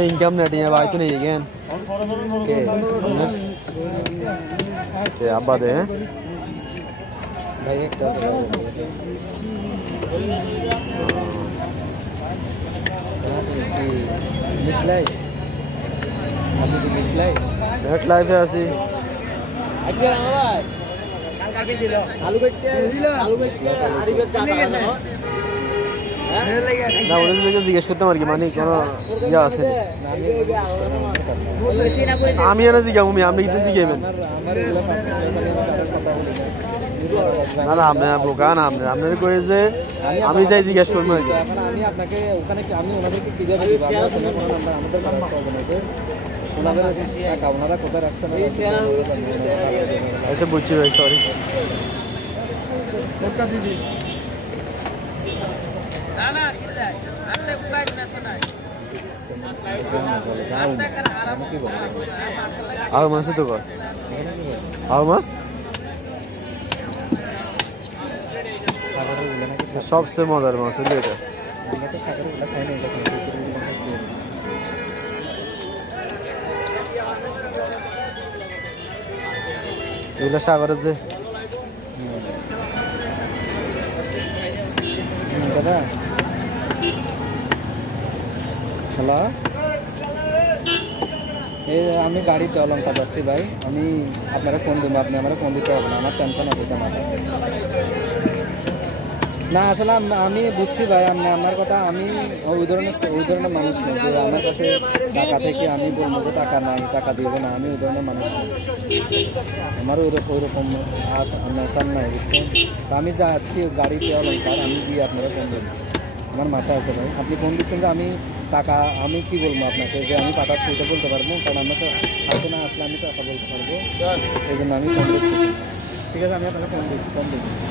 income नहीं है भाई तो नहीं है आप दे भाई एक लाइफ है ऐसी না ওদের থেকে জিজ্ঞেস করতে আর কি মানে কোনো ইয়া আছে আমি এনে জিজ্ঞাবো আপনি কিন্তু জিজ্ঞাবেন না না আপনি বোকা না আপনার কই যে আমি যাই জিজ্ঞেস করবো আর কি আমি আপনাকে ওখানে আমি ওনাদেরকে কিভাবে দিব আপনার ফোন নাম্বার আমাদের প্রয়োজন আছে ওনাদের টাকা ওনারা কোথায় রাখছেন আচ্ছা বুঝছি ভাই সরি টাকা দিদি না না আপনি কোথায় না আর মাছ তো কর আর মাছ सबसे मजार माछ এটা এগুলা সাগরের যে দাদা হ্যালো এই আমি গাড়িতে অলঙ্কার যাচ্ছি ভাই আমি আপনারা ফোন দেবো আপনি আমার ফোন দিতে হবে না আমার টেনশন আছে তোমাদের না আসলে আমি বুঝছি ভাই আপনি আমার কথা আমি ওই ধরনের মানুষ নই যে আমার কাছে টাকা থেকে আমি বলবো যে টাকা নাই টাকা দিব না আমি ওই ধরনের মানুষ নই আমার ওইরকম নেশার নাই বুঝছেন আমি যাচ্ছি গাড়িতে অলঙ্কার আমি দিয়ে আপনারা ফোন দেবেন আমার মাথা আছে ভাই আপনি ফোন দিচ্ছেন যে আমি টাকা আমি কি বলবো আপনাকে যে আমি পাঠাচ্ছি এটা বলতে পারবো কারণ আমরা তো হাতে না আসলে আমি টাকা বলতে পারবো এই জন্য আমি ফোন দিচ্ছি ঠিক আছে আমি আপনাকে ফোন দিচ্ছি